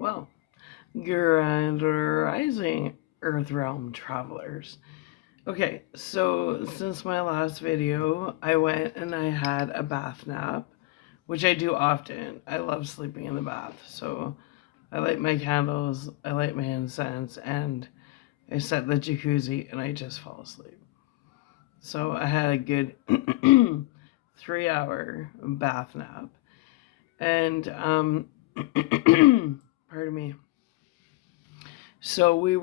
Well, Grand Rising Earthrealm travelers. Okay, so since my last video, I went and I had a bath nap, which I do often. I love sleeping in the bath. So I light my candles, I light my incense, and I set the jacuzzi and I just fall asleep. So I had a good 3 hour bath nap. And, pardon me. So we're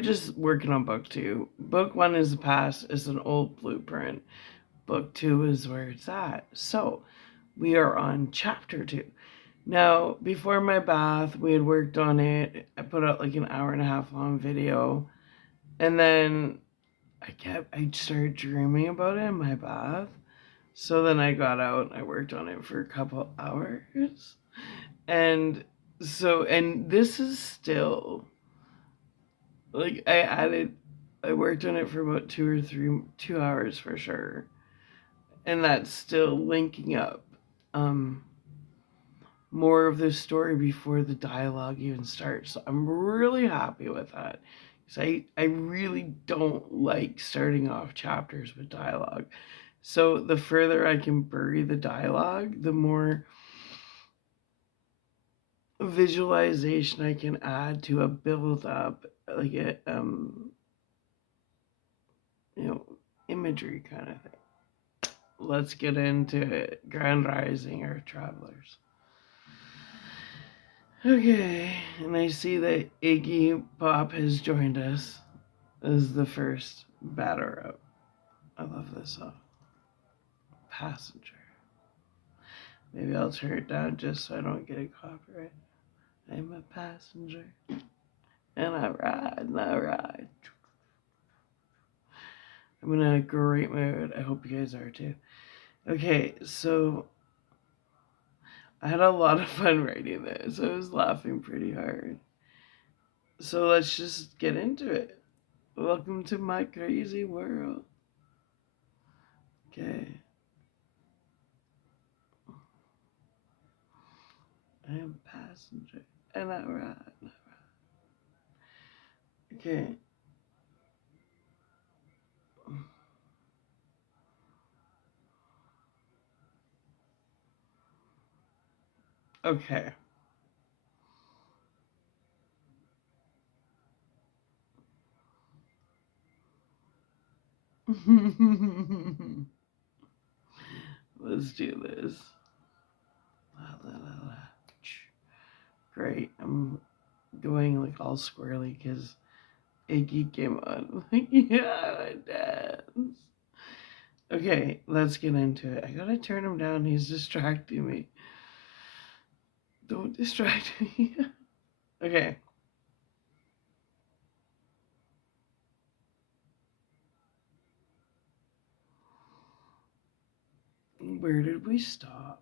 just working on book two. Book one is the past, it's an old blueprint. Book two is where it's at. So we are on chapter two. Now, before my bath, we had worked on it. I put out like an hour and a half long video. And then I started dreaming about it in my bath. So then I got out and I worked on it for a couple hours. And and this is still, like, I worked on it for about 2 hours for sure. And that's still linking up more of the story before the dialogue even starts. So I'm really happy with that. Because I really don't like starting off chapters with dialogue. So the further I can bury the dialogue, the more visualization I can add to a build up, like a imagery kind of thing. Let's get into it. Grand Rising Earth Travelers. Okay, and I see that Iggy Pop has joined us as the first batter up. I love this song. Passenger. Maybe I'll turn it down just so I don't get a copyright. I'm a passenger, and I ride, and I ride. I'm in a great mood. I hope you guys are too. Okay, so I had a lot of fun writing this. I was laughing pretty hard. So let's just get into it. Welcome to my crazy world. Okay. I am a passenger, and I ride. Okay. Okay. Let's do this. La, la, la, la. Great. I'm going like all squirrely because Iggy came on. Yeah, I dance. Okay, let's get into it. I gotta turn him down. He's distracting me. Don't distract me. Okay. Where did we stop?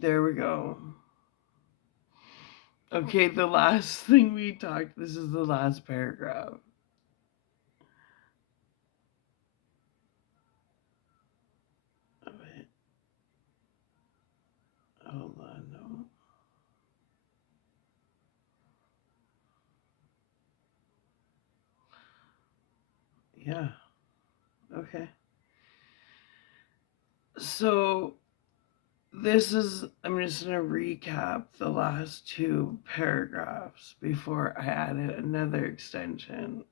There we go. Okay, the last thing we talked, this is the last paragraph. Oh, wait. Hold on, no. Yeah, okay. So, I'm just going to recap the last two paragraphs before I added another extension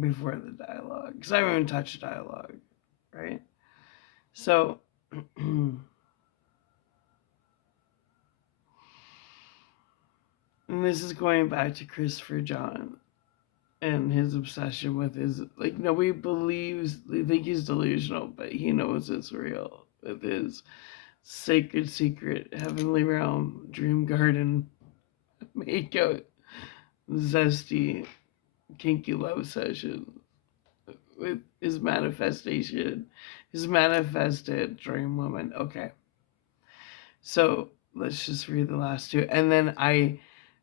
before the dialogue. Because I haven't even touched dialogue, right? So, and this is going back to Christopher John. and his obsession with his, like, nobody believes, they think he's delusional, but he knows it's real, with his sacred secret heavenly realm dream garden makeout zesty kinky love session with his manifestation, his manifested dream woman. Okay, so let's just read the last two, and then I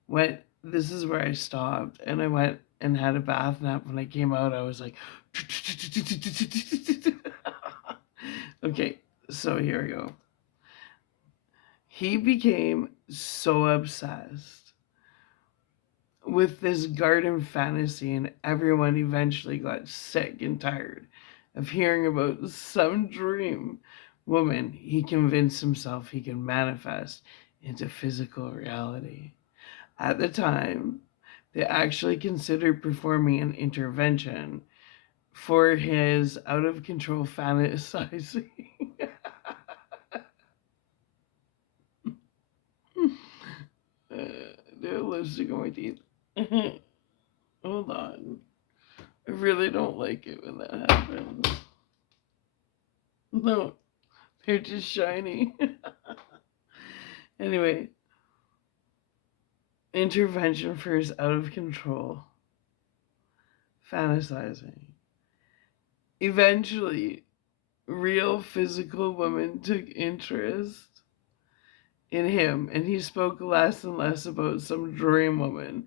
went, this is where I stopped, and I went and had a bath nap. When I came out, I was like, okay, so here we go. He became so obsessed with this garden fantasy, and everyone eventually got sick and tired of hearing about some dream woman he convinced himself he could manifest into physical reality. At the time, they actually considered performing an intervention for his out of control fantasizing. There are lipstick on my teeth. Hold on. I really don't like it when that happens. No, they're just shiny. Anyway, intervention for his out of control fantasizing. Eventually, real physical women took interest in him, and he spoke less and less about some dream woman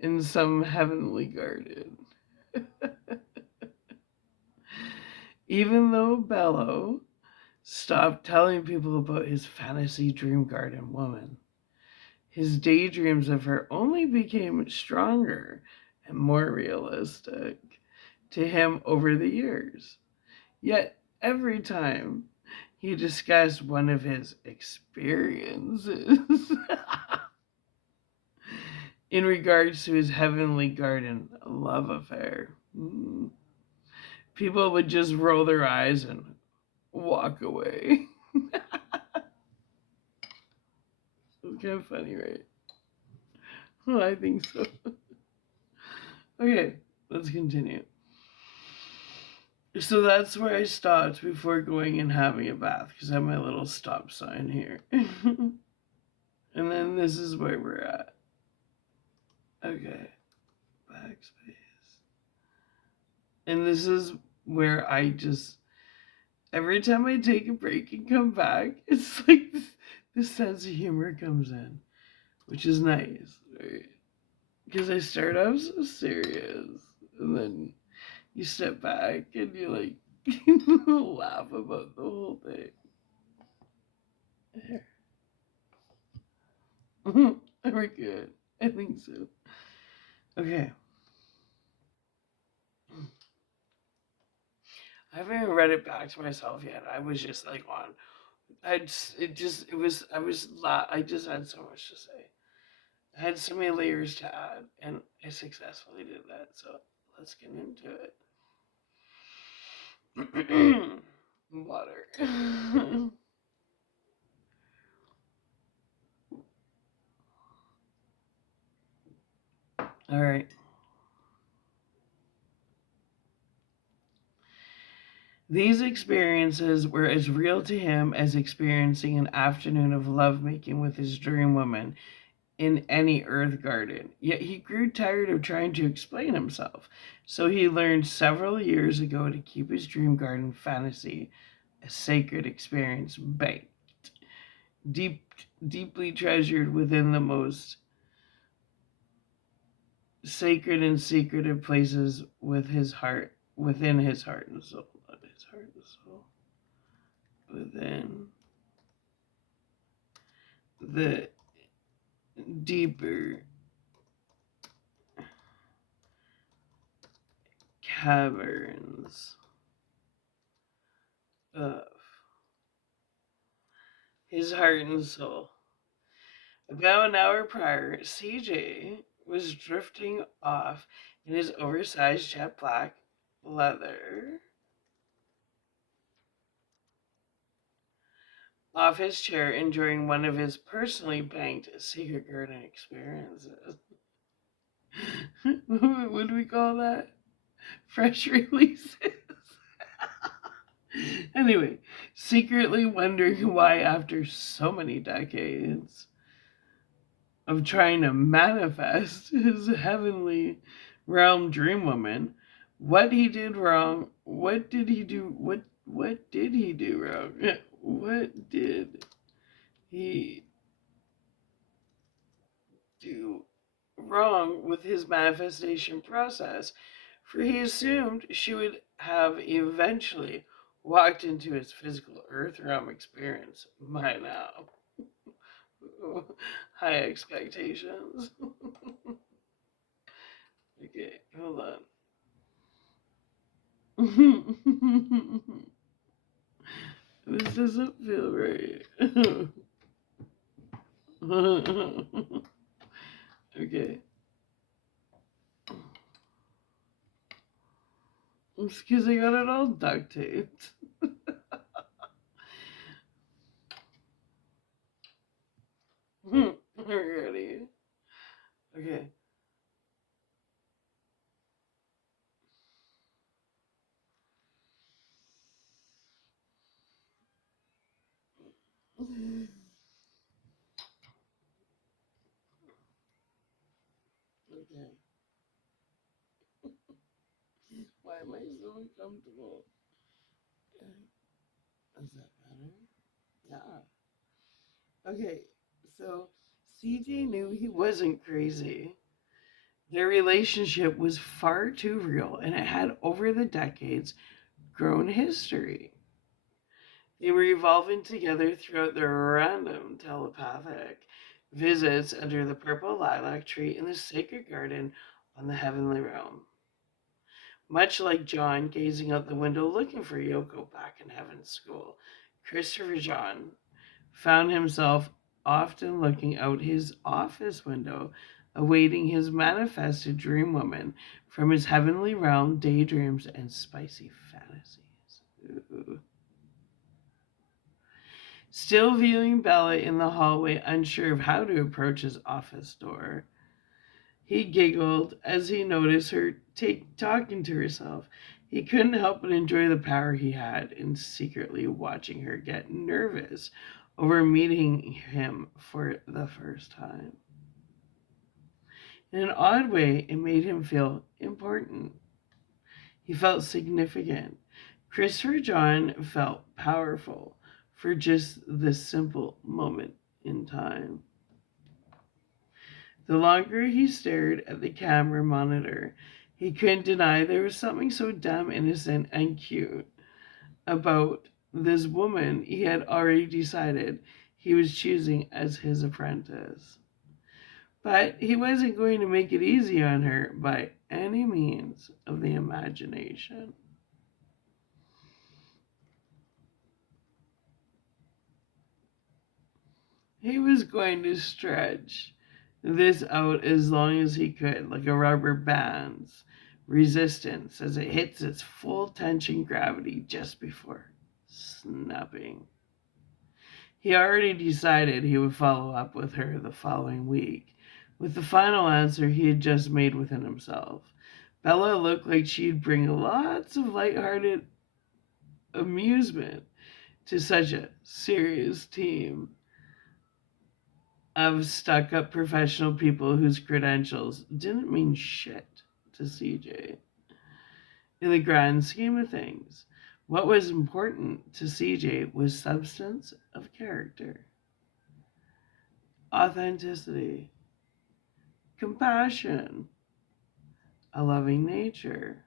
in some heavenly garden. Even though Bello stopped telling people about his fantasy dream garden woman, his daydreams of her only became stronger and more realistic to him over the years. Yet, every time he discussed one of his experiences in regards to his heavenly garden love affair, people would just roll their eyes and walk away. It's kind of funny, right? Well, I think so. Okay, let's continue. So that's where I stopped before going and having a bath, because I have my little stop sign here. And then this is where we're at. Okay, backspace. And this is where I just, every time I take a break and come back, it's like this sense of humor comes in, which is nice, right? Because I start off so serious, and then you step back and you like laugh about the whole thing. We're good. I think so. Okay. I haven't even read it back to myself yet. I was just like on. I just, it just, it was, I just had so much to say. I had so many layers to add, and I successfully did that. So let's get into it. Water. All right. These experiences were as real to him as experiencing an afternoon of lovemaking with his dream woman in any earth garden. Yet he grew tired of trying to explain himself. So he learned several years ago to keep his dream garden fantasy a sacred experience banked, deeply treasured within the most sacred and secretive places within his heart and soul. His heart and soul. Within the deeper caverns of his heart and soul. About an hour prior, CJ was drifting off in his oversized jet black leather off his chair, enjoying one of his personally banked secret garden experiences. What do we call that? Fresh releases. Anyway, secretly wondering why, after so many decades of trying to manifest his heavenly realm dream woman, what he did wrong. What did he do? What did he do wrong? What did he do wrong with his manifestation process? For he assumed she would have eventually walked into his physical earth realm experience by now. High expectations. Okay, hold on. This doesn't feel right. Okay. It's because I got it all duct taped. Ready? Okay. Okay. Why am I so uncomfortable? Is that better? Yeah. Okay. So CJ knew he wasn't crazy. Their relationship was far too real, and it had, over the decades, grown history. They were evolving together throughout their random telepathic visits under the purple lilac tree in the sacred garden on the heavenly realm. Much like John gazing out the window looking for Yoko back in heaven's school, Christopher John found himself often looking out his office window, awaiting his manifested dream woman from his heavenly realm daydreams and spicy fantasies. Ooh. Still viewing Bella in the hallway, unsure of how to approach his office door, he giggled as he noticed her talking to herself. He couldn't help but enjoy the power he had in secretly watching her get nervous over meeting him for the first time. In an odd way, it made him feel important. He felt significant. Christopher John felt powerful for just this simple moment in time. The longer he stared at the camera monitor, he couldn't deny there was something so damn innocent and cute about this woman he had already decided he was choosing as his apprentice. But he wasn't going to make it easy on her by any means of the imagination. He was going to stretch this out as long as he could, like a rubber band's resistance as it hits its full tension gravity just before snapping. He already decided he would follow up with her the following week with the final answer he had just made within himself. Bella looked like she'd bring lots of lighthearted amusement to such a serious team of stuck up professional people whose credentials didn't mean shit to CJ. In the grand scheme of things, what was important to CJ was substance of character, authenticity, compassion, a loving nature.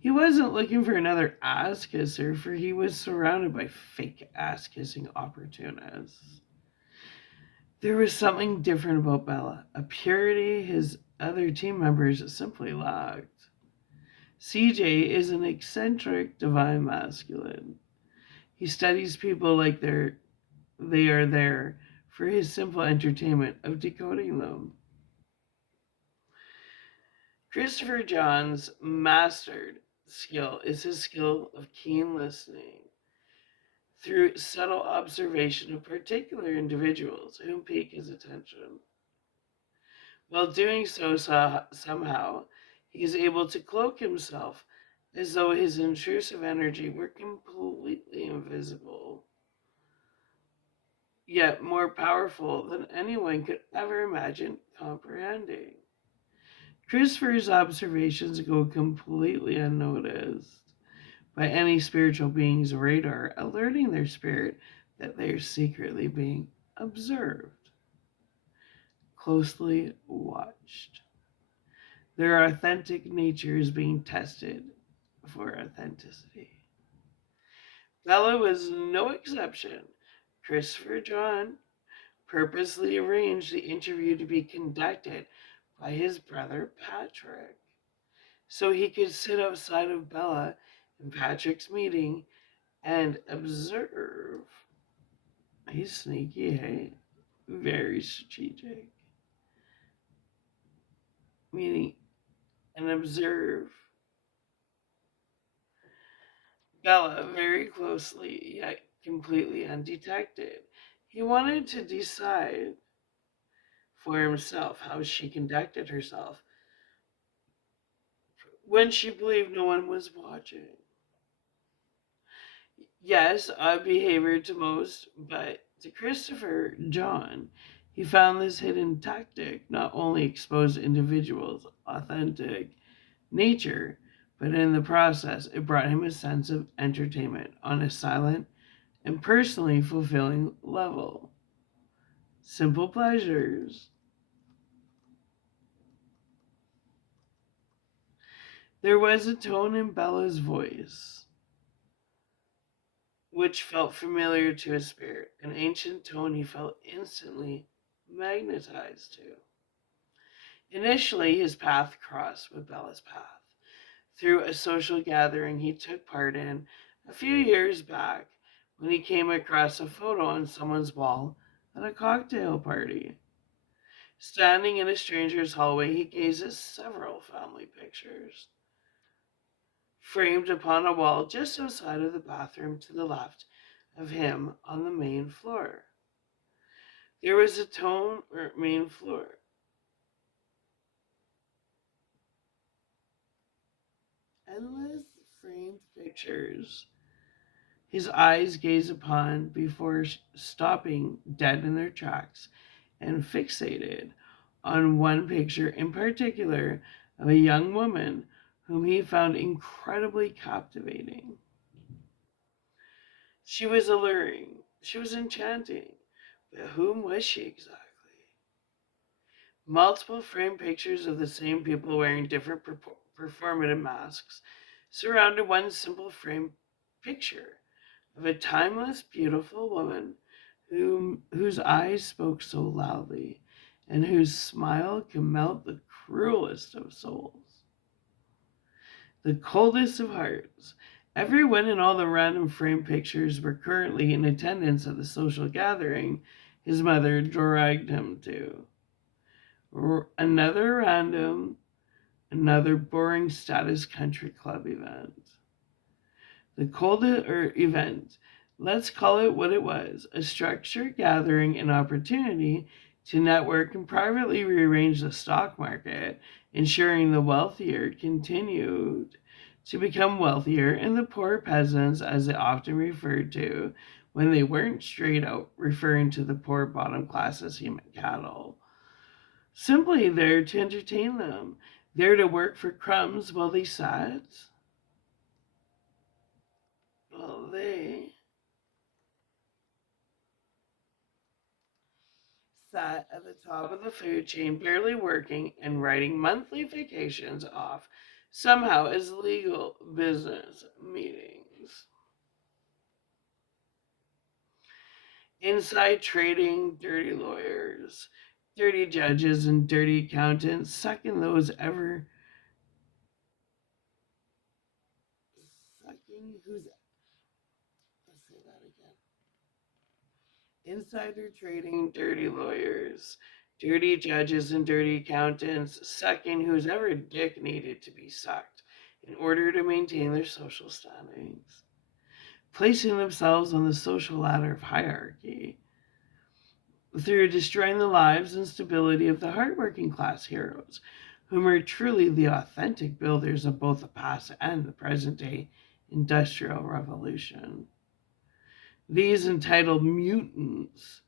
He wasn't looking for another ass kisser, for he was surrounded by fake ass kissing opportunists. There was something different about Bella, a purity his other team members simply lacked. CJ is an eccentric divine masculine. He studies people like they are there for his simple entertainment of decoding them. Christopher John's mastered skill is his skill of keen listening through subtle observation of particular individuals whom pique his attention. While doing so, somehow, he is able to cloak himself as though his intrusive energy were completely invisible, yet more powerful than anyone could ever imagine comprehending. Christopher's observations go completely unnoticed by any spiritual being's radar, alerting their spirit that they are secretly being observed, closely watched. Their authentic nature is being tested for authenticity. Bella was no exception. Christopher John purposely arranged the interview to be conducted by his brother Patrick, so he could sit outside of Bella and Patrick's meeting and observe. He's sneaky, hey? Very strategic. Meaning, and observe Bella very closely, yet completely undetected. He wanted to decide for himself how she conducted herself when she believed no one was watching. Yes, odd behavior to most, but to Christopher John, he found this hidden tactic not only exposed individuals' authentic nature, but in the process, it brought him a sense of entertainment on a silent and personally fulfilling level. Simple pleasures. There was a tone in Bella's voice which felt familiar to his spirit, an ancient tone he felt instantly magnetized to. Initially, his path crossed with Bella's path through a social gathering he took part in a few years back when he came across a photo on someone's wall at a cocktail party. Standing in a stranger's hallway, he gazed at several family pictures framed upon a wall just outside of the bathroom to the left of him on the main floor. There was a tone or main floor. Endless framed pictures his eyes gaze upon before stopping dead in their tracks and fixated on one picture in particular of a young woman whom he found incredibly captivating. She was alluring, she was enchanting, but whom was she exactly? Multiple framed pictures of the same people wearing different performative masks surrounded one simple framed picture of a timeless, beautiful woman whose eyes spoke so loudly and whose smile could melt the cruelest of souls, the coldest of hearts. Everyone in all the random framed pictures were currently in attendance at the social gathering his mother dragged him to. Another random, another boring status country club event. The colder event, let's call it what it was, a structured gathering and opportunity to network and privately rearrange the stock market, ensuring the wealthier continued to become wealthier and the poor peasants, as they often referred to when they weren't straight out referring to the poor bottom class as human cattle, simply there to entertain them, there to work for crumbs while they they sat at the top of the food chain, barely working and writing monthly vacations off somehow as legal business meetings. Inside trading, dirty lawyers, dirty judges, and dirty accountants, sucking those ever sucking who's let's say that again. Insider trading, dirty lawyers, dirty judges, and dirty accountants, sucking whose ever dick needed to be sucked in order to maintain their social standings, placing themselves on the social ladder of hierarchy. through destroying the lives and stability of the hardworking class heroes, whom are truly the authentic builders of both the past and the present day industrial revolution. These entitled mutants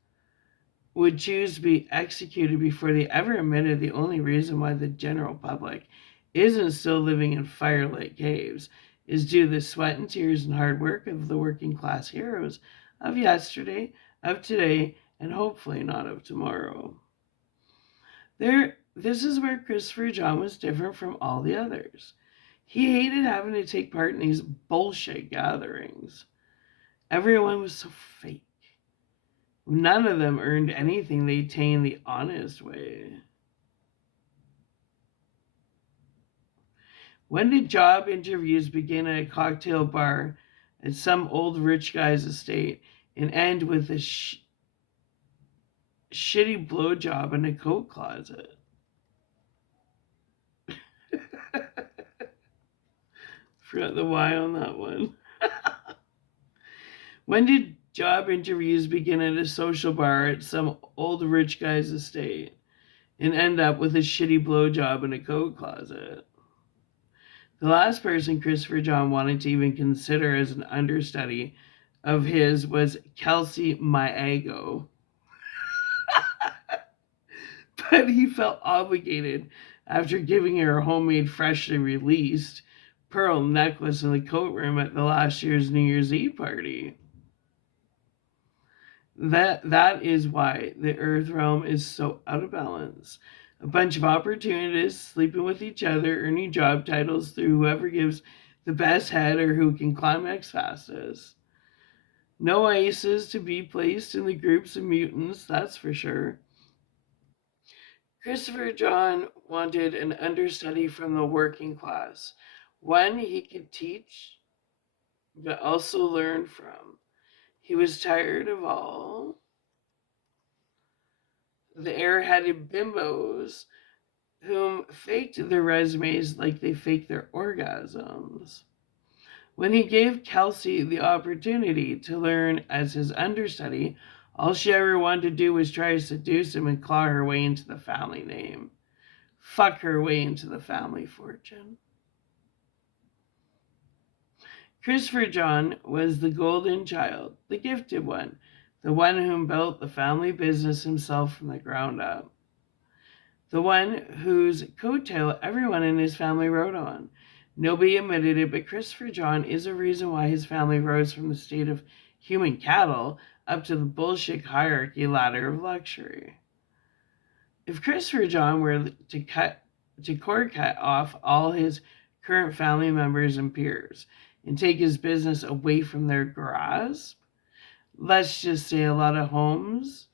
would choose to be executed before they ever admitted the only reason why the general public isn't still living in firelit caves is due to the sweat and tears and hard work of the working class heroes of yesterday, of today, and hopefully not of tomorrow. This is where Christopher John was different from all the others. He hated having to take part in these bullshit gatherings. Everyone was so fake. None of them earned anything they attained the honest way. When did job interviews begin at a cocktail bar at some old rich guy's estate and end with a shitty blowjob in a coat closet? Forgot the Y on that one. When did job interviews begin at a social bar at some old rich guy's estate and end up with a shitty blowjob in a coat closet? The last person Christopher John wanted to even consider as an understudy of his was Kelsey Maiago. But he felt obligated after giving her a homemade, freshly released pearl necklace in the coat room at the last year's New Year's Eve party. That is why the Earth realm is so out of balance. A bunch of opportunists sleeping with each other, earning job titles through whoever gives the best head or who can climax fastest. No aces to be placed in the groups of mutants, that's for sure. Christopher John wanted an understudy from the working class, one he could teach but also learn from. He was tired of all the airheaded bimbos whom faked their resumes like they faked their orgasms. When he gave Kelsey the opportunity to learn as his understudy, all she ever wanted to do was try to seduce him and claw her way into the family name. Fuck her way into the family fortune. Christopher John was the golden child, the gifted one, the one whom built the family business himself from the ground up. The one whose coattail everyone in his family rode on. Nobody admitted it, but Christopher John is a reason why his family rose from the state of human cattle up to the bullshit hierarchy ladder of luxury. If Christopher John were to cord cut off all his current family members and peers and take his business away from their grasp, let's just say a lot of homes,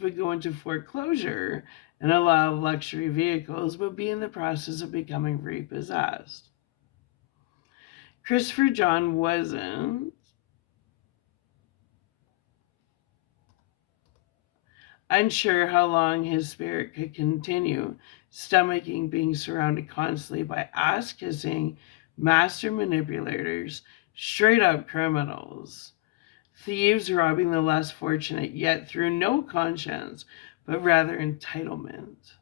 would go into foreclosure and a lot of luxury vehicles would be in the process of becoming repossessed. Christopher John wasn't unsure how long his spirit could continue stomaching being surrounded constantly by ass-kissing master manipulators, straight-up criminals, thieves robbing the less fortunate, yet through no conscience, but rather entitlement,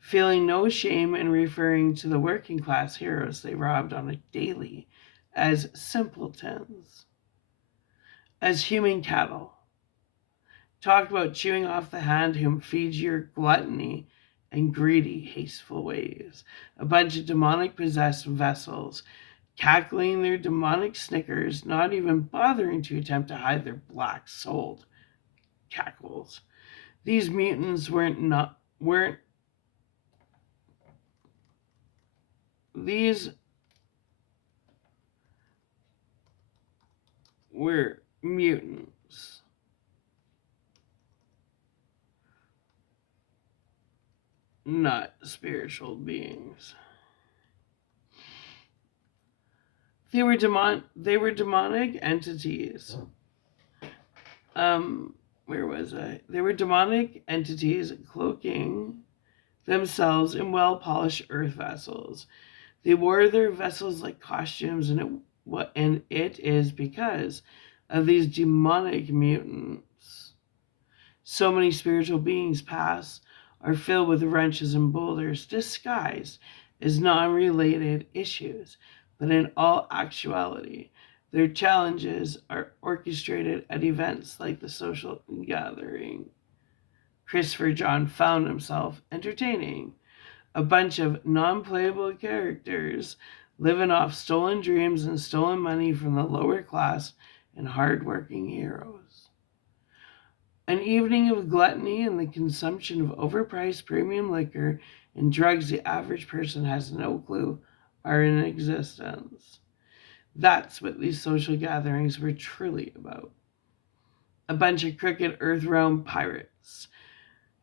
feeling no shame in referring to the working class heroes they robbed on a daily as simpletons, as human cattle. Talk about chewing off the hand whom feeds your gluttony and greedy, hasteful ways. A bunch of demonic possessed vessels, cackling their demonic snickers, not even bothering to attempt to hide their black-souled cackles. These mutants were mutants. Not spiritual beings. They were demonic entities. Where was I? They were demonic entities cloaking themselves in well-polished earth vessels. They wore their vessels like costumes, and it is because of these demonic mutants. So many spiritual beings pass are filled with wrenches and boulders, disguised as non-related issues, but in all actuality, their challenges are orchestrated at events like the social gathering Christopher John found himself entertaining. A bunch of non-playable characters living off stolen dreams and stolen money from the lower class and hard-working heroes. An evening of gluttony and the consumption of overpriced premium liquor and drugs the average person has no clue are in existence. That's what these social gatherings were truly about. A bunch of crooked Earthrealm pirates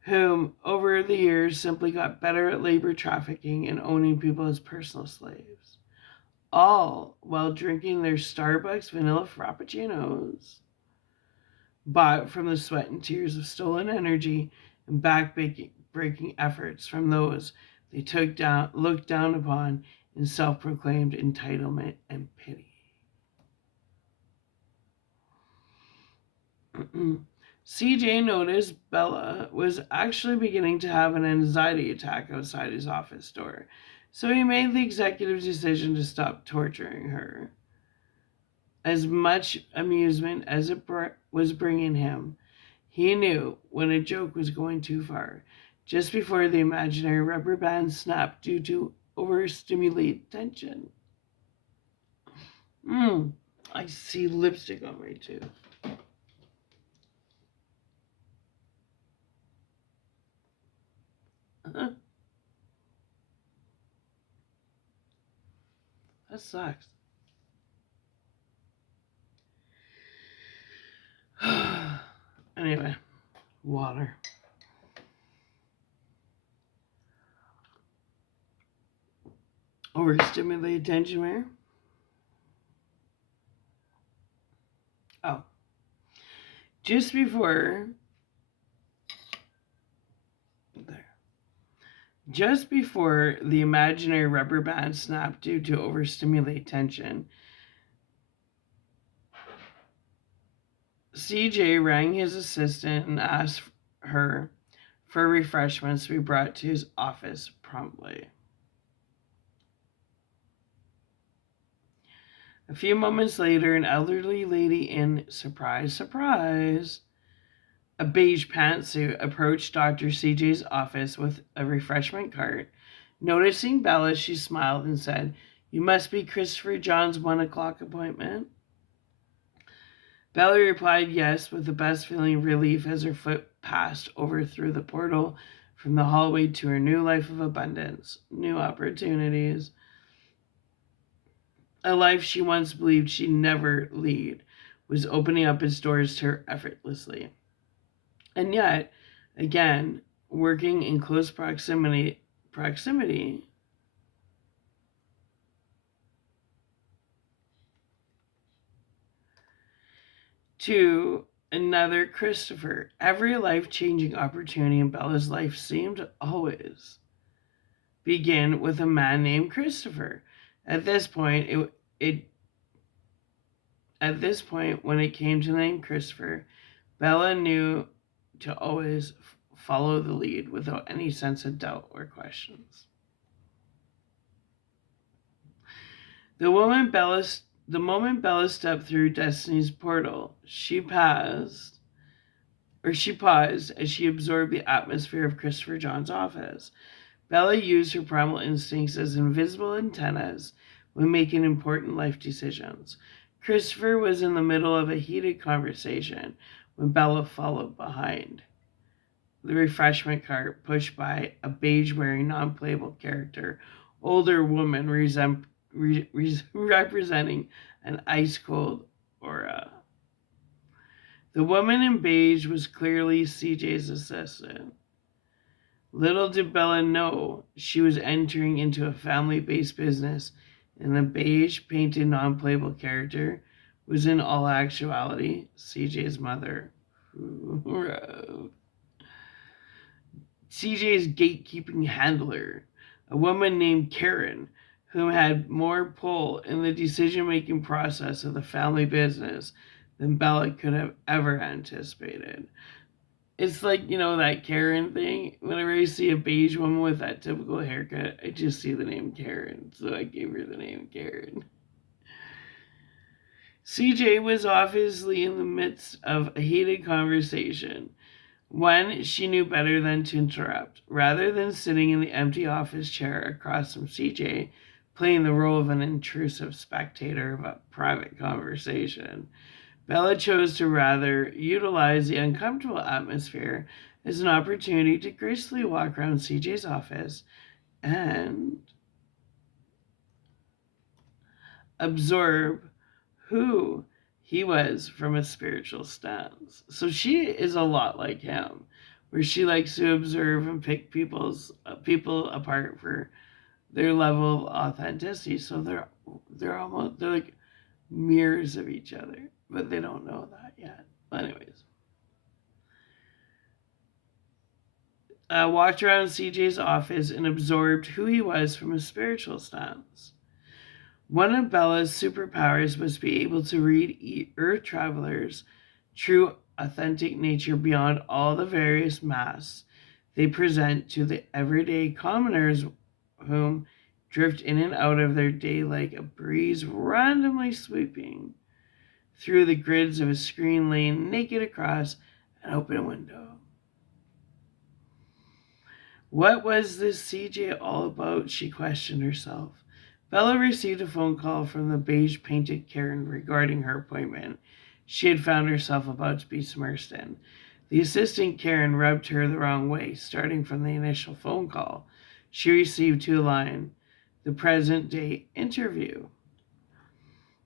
whom over the years simply got better at labor trafficking and owning people as personal slaves, all while drinking their Starbucks vanilla frappuccinos, bought from the sweat and tears of stolen energy and back-breaking efforts from those they looked down upon in self-proclaimed entitlement and pity. CJ noticed Bella was actually beginning to have an anxiety attack outside his office door, so he made the executive decision to stop torturing her. As much amusement as it was bringing him, he knew when a joke was going too far, just before the imaginary rubber band snapped due to overstimulated tension. I see lipstick on my tooth. That sucks. Anyway, water. Overstimulated tension where? Oh. Just before there. Just before the imaginary rubber band snapped due to overstimulated tension, CJ rang his assistant and asked her for refreshments to be brought to his office promptly. A few moments later, an elderly lady in, surprise, surprise, a beige pantsuit approached Dr. CJ's office with a refreshment cart. Noticing Bella, she smiled and said, "You must be Christopher John's 1 o'clock appointment." Bella replied yes, with the best feeling of relief as her foot passed over through the portal from the hallway to her new life of abundance, new opportunities, a life she once believed she'd never lead was opening up its doors to her effortlessly. And yet, again, working in close proximity to another Christopher. Every life-changing opportunity in Bella's life seemed to always begin with a man named Christopher. At this point, when it came to the name Christopher, Bella knew to always follow the lead without any sense of doubt or questions. The moment Bella stepped through Destiny's portal, she paused as she absorbed the atmosphere of Christopher John's office. Bella used her primal instincts as invisible antennas when making important life decisions. Christopher was in the middle of a heated conversation when Bella followed behind. The refreshment cart pushed by a beige-wearing, non-playable character, older woman representing an ice-cold aura. The woman in beige was clearly CJ's assistant. Little did Bella know she was entering into a family-based business, and the beige-painted, non-playable character was in all actuality CJ's mother. CJ's gatekeeping handler, a woman named Karen, whom had more pull in the decision-making process of the family business than Bella could have ever anticipated. It's like, that Karen thing. Whenever I see a beige woman with that typical haircut, I just see the name Karen. So I gave her the name Karen. CJ was obviously in the midst of a heated conversation, one she knew better than to interrupt. Rather than sitting in the empty office chair across from CJ, playing the role of an intrusive spectator of a private conversation, Bella chose to rather utilize the uncomfortable atmosphere as an opportunity to gracefully walk around CJ's office and absorb who he was from a spiritual stance. So she is a lot like him, where she likes to observe and pick people apart for their level of authenticity. So they're like mirrors of each other, but they don't know that yet. Anyways, walked around CJ's office and absorbed who he was from a spiritual stance. One of Bella's superpowers was to be able to read Earth travelers' true, authentic nature beyond all the various masks they present to the everyday commoners whom drift in and out of their day like a breeze randomly sweeping through the grids of a screen laying naked across an open window. What was this CJ all about, she questioned herself. Bella received a phone call from the beige-painted Karen regarding her appointment she had found herself about to be submersed in. The assistant Karen rubbed her the wrong way, starting from the initial phone call she received to align the present-day interview.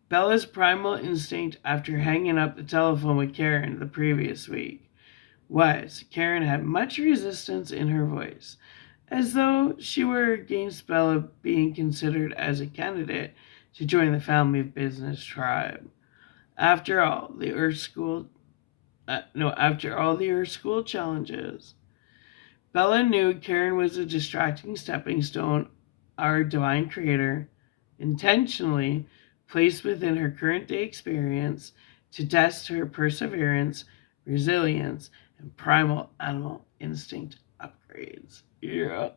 Bella's primal instinct after hanging up the telephone with Karen the previous week was Karen had much resistance in her voice, as though she were against Bella being considered as a candidate to join the family business tribe. After all the Earth School challenges, Bella knew Karen was a distracting stepping stone our divine creator intentionally placed within her current day experience to test her perseverance, resilience, and primal animal instinct upgrades. Yeah.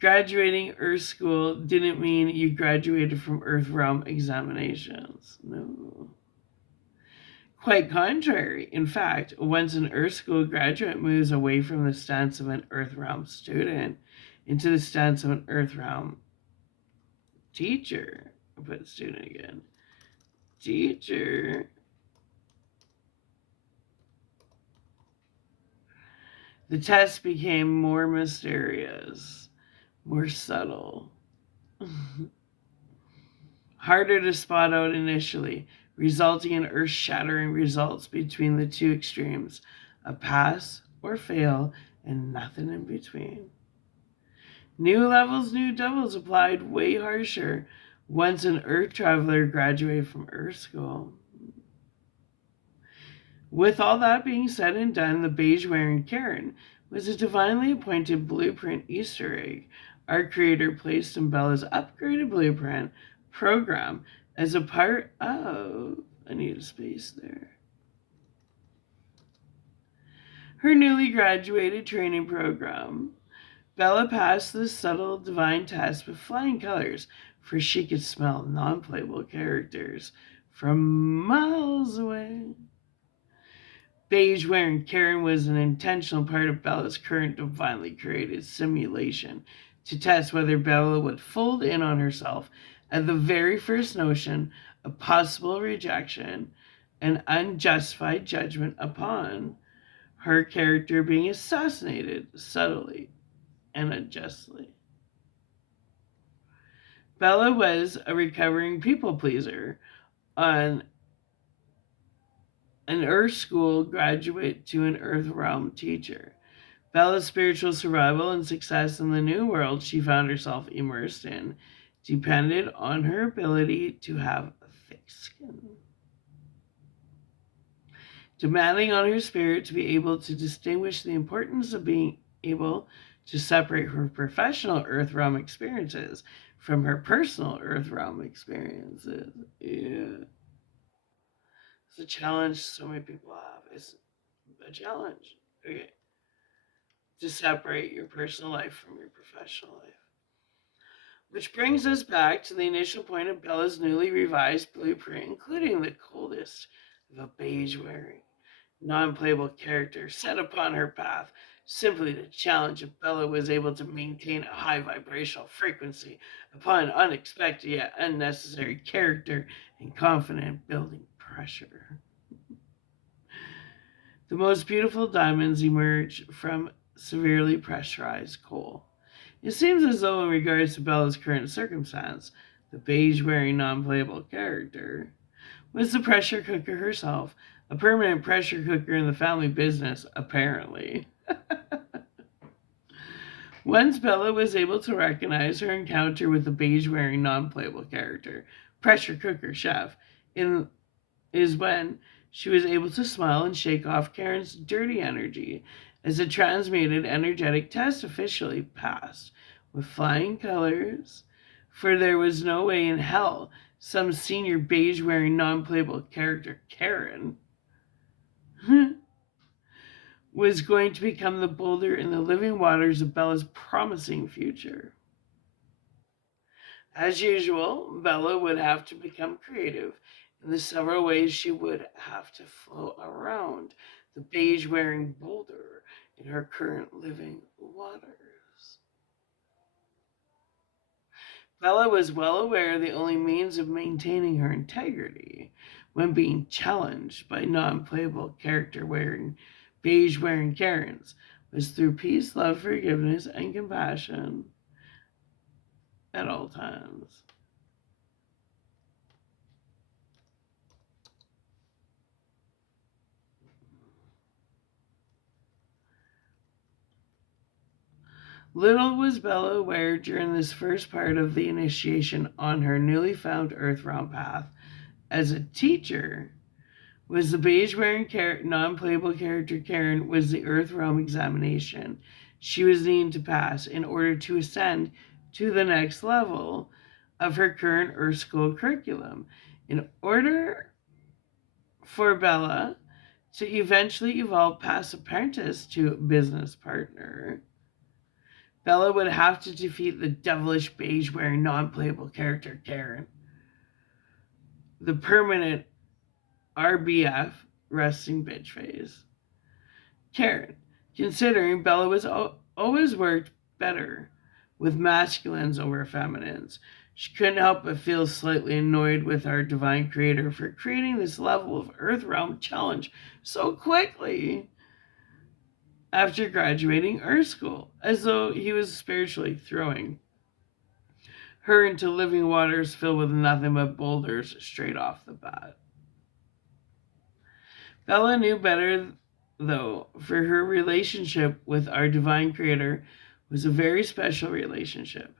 Graduating Earth School didn't mean you graduated from Earth Realm examinations. No. Quite contrary. In fact, once an Earth School graduate moves away from the stance of an Earth Realm student into the stance of an Earth Realm teacher, I'll put student again, teacher, the test became more mysterious, more subtle, harder to spot out initially, resulting in earth-shattering results between the two extremes, a pass or fail, and nothing in between. New levels, new devils applied way harsher once an Earth traveler graduated from Earth School. With all that being said and done, the beige-wearing Karen was a divinely appointed blueprint Easter egg our creator placed in Bella's upgraded blueprint program as a part of, I need a space there, her newly graduated training program. Bella passed the subtle divine test with flying colors, for she could smell non-playable characters from miles away. Beige-wearing Karen was an intentional part of Bella's current divinely created simulation to test whether Bella would fold in on herself at the very first notion of possible rejection and unjustified judgment upon her character being assassinated subtly and unjustly. Bella was a recovering people pleaser, on an Earth School graduate to an Earth Realm teacher. Bella's spiritual survival and success in the new world she found herself immersed in depended on her ability to have thick skin, demanding on her spirit to be able to distinguish the importance of being able to separate her professional Earthrealm experiences from her personal Earthrealm experiences. Yeah. It's a challenge so many people have. It's a challenge. Okay. To separate your personal life from your professional life. Which brings us back to the initial point of Bella's newly revised blueprint, including the coldest of a beige-wearing, non-playable character set upon her path simply to challenge if Bella was able to maintain a high vibrational frequency upon unexpected yet unnecessary character and confident building pressure. The most beautiful diamonds emerge from severely pressurized coal. It seems as though, in regards to Bella's current circumstance, the beige-wearing non-playable character was the pressure cooker herself, a permanent pressure cooker in the family business, apparently. Once Bella was able to recognize her encounter with the beige-wearing non-playable character, pressure cooker chef, is when she was able to smile and shake off Karen's dirty energy as the transmuted energetic test officially passed with flying colors, for there was no way in hell some senior beige-wearing non-playable character Karen was going to become the boulder in the living waters of Bella's promising future. As usual, Bella would have to become creative in the several ways she would have to float around the beige-wearing boulder in her current living waters. Bella was well aware the only means of maintaining her integrity when being challenged by non-playable character-wearing, beige-wearing Karens was through peace, love, forgiveness, and compassion at all times. Little was Bella aware during this first part of the initiation on her newly found Earthrealm path. As a teacher, was the beige-wearing non-playable character Karen was the Earthrealm examination she was needing to pass in order to ascend to the next level of her current Earth School curriculum. In order for Bella to eventually evolve past apprentice to business partner, Bella would have to defeat the devilish beige-wearing non-playable character Karen, the permanent RBF resting bitch face. Karen, considering Bella was always worked better with masculines over feminines, she couldn't help but feel slightly annoyed with our divine creator for creating this level of Earthrealm challenge so quickly after graduating Earth School, as though he was spiritually throwing her into living waters filled with nothing but boulders straight off the bat. Bella knew better, though, for her relationship with our divine creator was a very special relationship.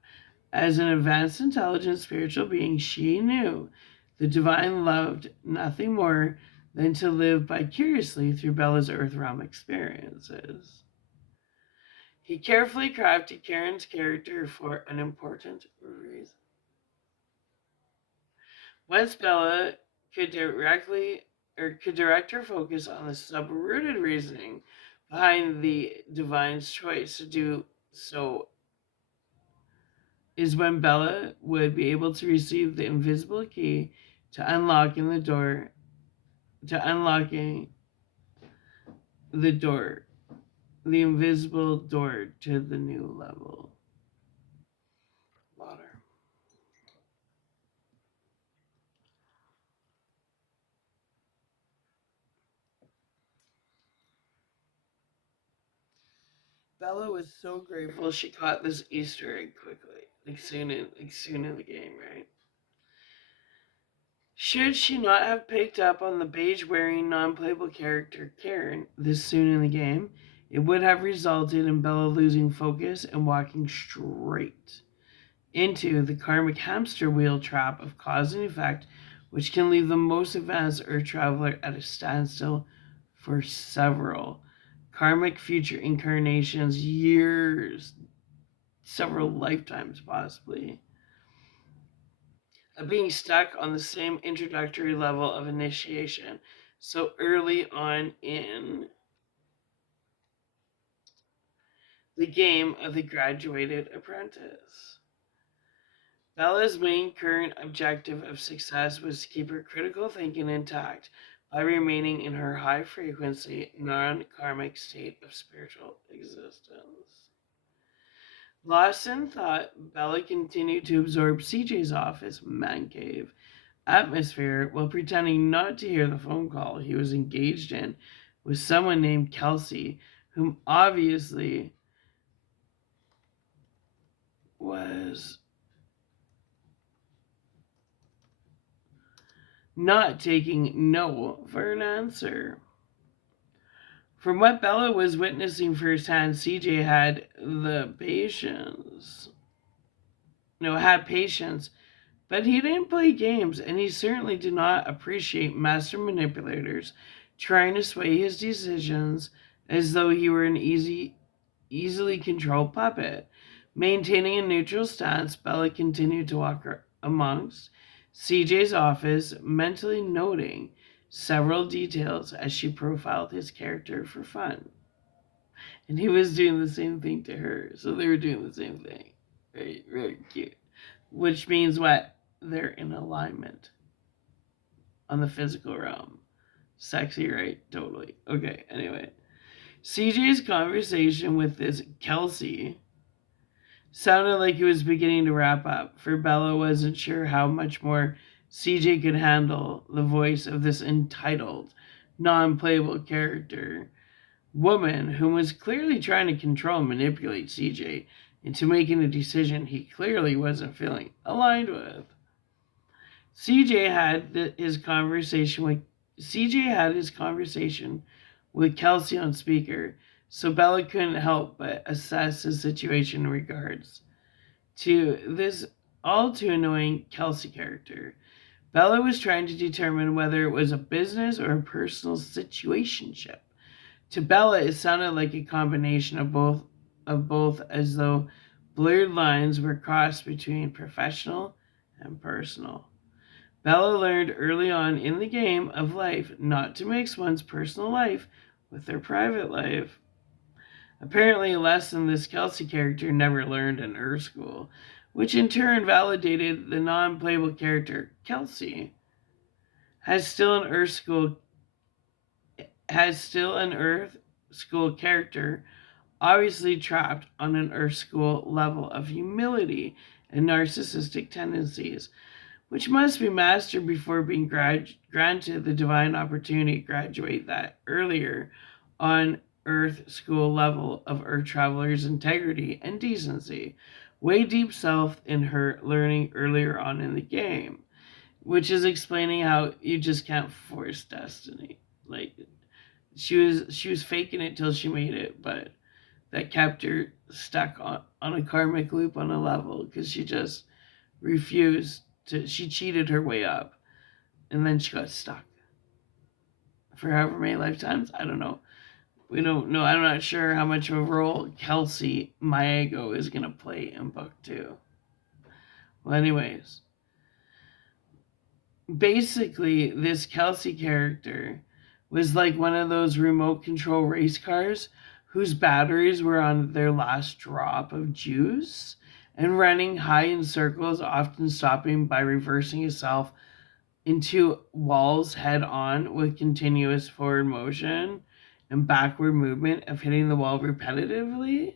As an advanced, intelligent, spiritual being, she knew the divine loved nothing more than to live vicariously through Bella's Earthrealm experiences. He carefully crafted Karen's character for an important reason. Once Bella could direct her focus on the sub-rooted reasoning behind the divine's choice to do so is when Bella would be able to receive the invisible key to unlocking the door the invisible door to the new level. Water. Bella was so grateful she caught this Easter egg quickly, soon in the game, right? Should she not have picked up on the beige-wearing, non-playable character Karen this soon in the game, it would have resulted in Bella losing focus and walking straight into the karmic hamster wheel trap of cause and effect, which can leave the most advanced Earth traveler at a standstill for several karmic future incarnations, years, several lifetimes possibly, of being stuck on the same introductory level of initiation so early on in the game of the graduated apprentice. Bella's main current objective of success was to keep her critical thinking intact by remaining in her high frequency, non karmic state of spiritual existence. Lawson thought Bella continued to absorb CJ's office, man cave, atmosphere while pretending not to hear the phone call he was engaged in with someone named Kelsey, whom obviously was not taking no for an answer. From what Bella was witnessing firsthand, CJ had patience, but he didn't play games, and he certainly did not appreciate master manipulators trying to sway his decisions as though he were an easily controlled puppet. Maintaining a neutral stance, Bella continued to walk amongst CJ's office, mentally noting several details as she profiled his character for fun. And he was doing the same thing to her, so they were doing the same thing. Very, very cute. Which means what? They're in alignment on the physical realm. Sexy, right? Totally. Okay, anyway. CJ's conversation with this Kelsey sounded like he was beginning to wrap up, for Bella wasn't sure how much more CJ could handle the voice of this entitled, non-playable character woman who was clearly trying to control and manipulate CJ into making a decision he clearly wasn't feeling aligned with. CJ had his conversation with Kelsey on speaker, so Bella couldn't help but assess his situation in regards to this all too annoying Kelsey character. Bella was trying to determine whether it was a business or a personal situationship. To Bella, it sounded like a combination of both, as though blurred lines were crossed between professional and personal. Bella learned early on in the game of life not to mix one's personal life with their private life. Apparently, a lesson this Kelsey character never learned in Earth School, which in turn validated the non-playable character Kelsey has still an Earth School character, obviously trapped on an Earth School level of humility and narcissistic tendencies, which must be mastered before being granted the divine opportunity to graduate that earlier on Earth School level of Earth Traveler's integrity and decency, way deep south in her learning earlier on in the game, which is explaining how you just can't force destiny. Like, she was faking it till she made it, but that kept her stuck on a karmic loop on a level because she just refused to. She cheated her way up, and then she got stuck for however many lifetimes. I don't know. We don't know. I'm not sure how much of a role Kelsey Maego is gonna play in book 2. Well, anyways, basically, this Kelsey character was like one of those remote control race cars whose batteries were on their last drop of juice and running high in circles, often stopping by reversing itself into walls head on with continuous forward motion and backward movement of hitting the wall repetitively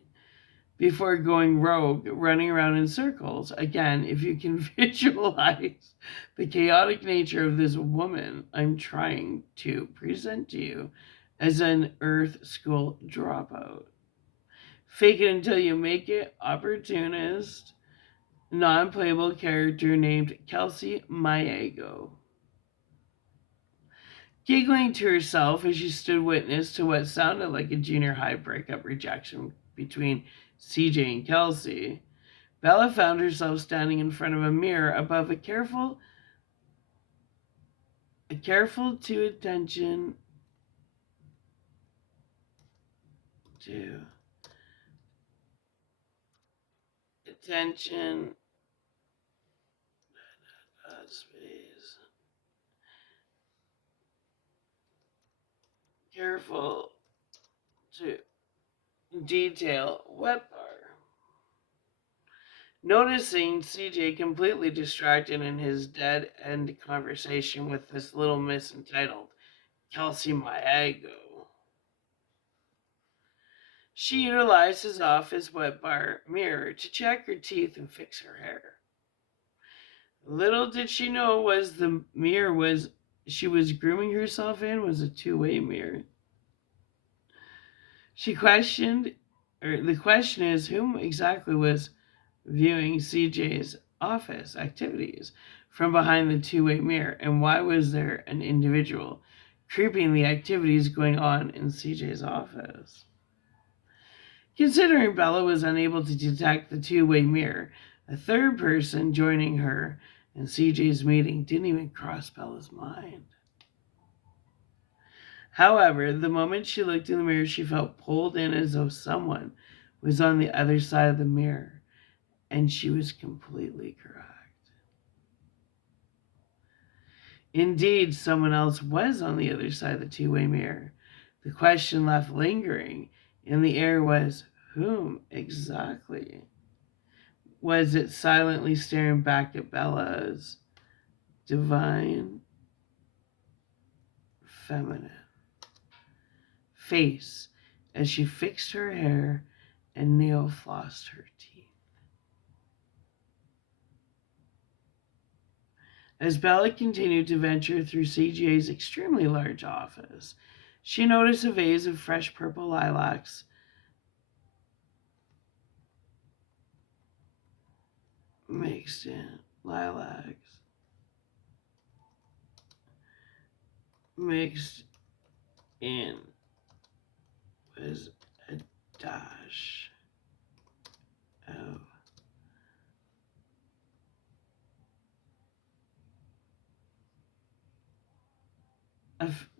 before going rogue, running around in circles. Again, if you can visualize the chaotic nature of this woman I'm trying to present to you as an Earth School dropout. Fake it until you make it, opportunist, non-playable character named Kelsey Maego. Giggling to herself as she stood witness to what sounded like a junior high breakup rejection between CJ and Kelsey, Bella found herself standing in front of a mirror above a careful to attention to attention, space, careful to detail wet bar. Noticing CJ completely distracted in his dead end conversation with this little miss entitled Kelsey Myago, she utilized his office wet bar mirror to check her teeth and fix her hair. Little did she know was the mirror she was grooming herself in was a two-way mirror. She questioned, or the question is, whom exactly was viewing CJ's office activities from behind the two-way mirror, and why was there an individual creeping the activities going on in CJ's office? Considering Bella was unable to detect the two-way mirror, a third person joining her in CJ's meeting didn't even cross Bella's mind. However, the moment she looked in the mirror, she felt pulled in as though someone was on the other side of the mirror, and she was completely correct. Indeed, someone else was on the other side of the two-way mirror. The question left lingering in the air was, whom exactly? Was it silently staring back at Bella's divine feminine face as she fixed her hair and nail flossed her teeth? As Bella continued to venture through CJ's extremely large office, she noticed a vase of fresh purple lilacs mixed in was a dash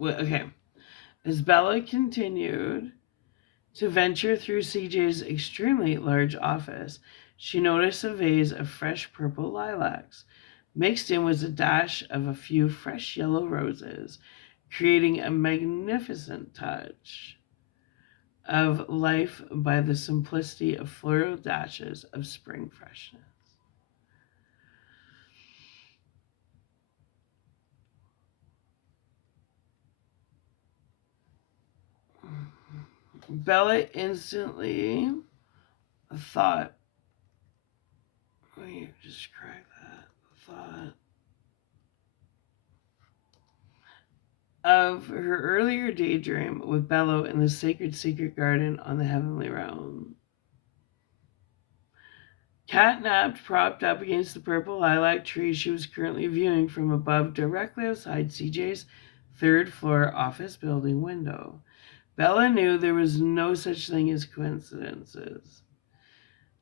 okay. As Bella continued to venture through CJ's extremely large office, she noticed a vase of fresh purple lilacs. Mixed in was a dash of a few fresh yellow roses, creating a magnificent touch of life by the simplicity of floral dashes of spring freshness. Bella instantly thought, let me just crack that, thought of her earlier daydream with Bello in the sacred secret garden on the heavenly realm. Catnapped, propped up against the purple lilac tree she was currently viewing from above directly outside CJ's third floor office building window. Bella knew there was no such thing as coincidences.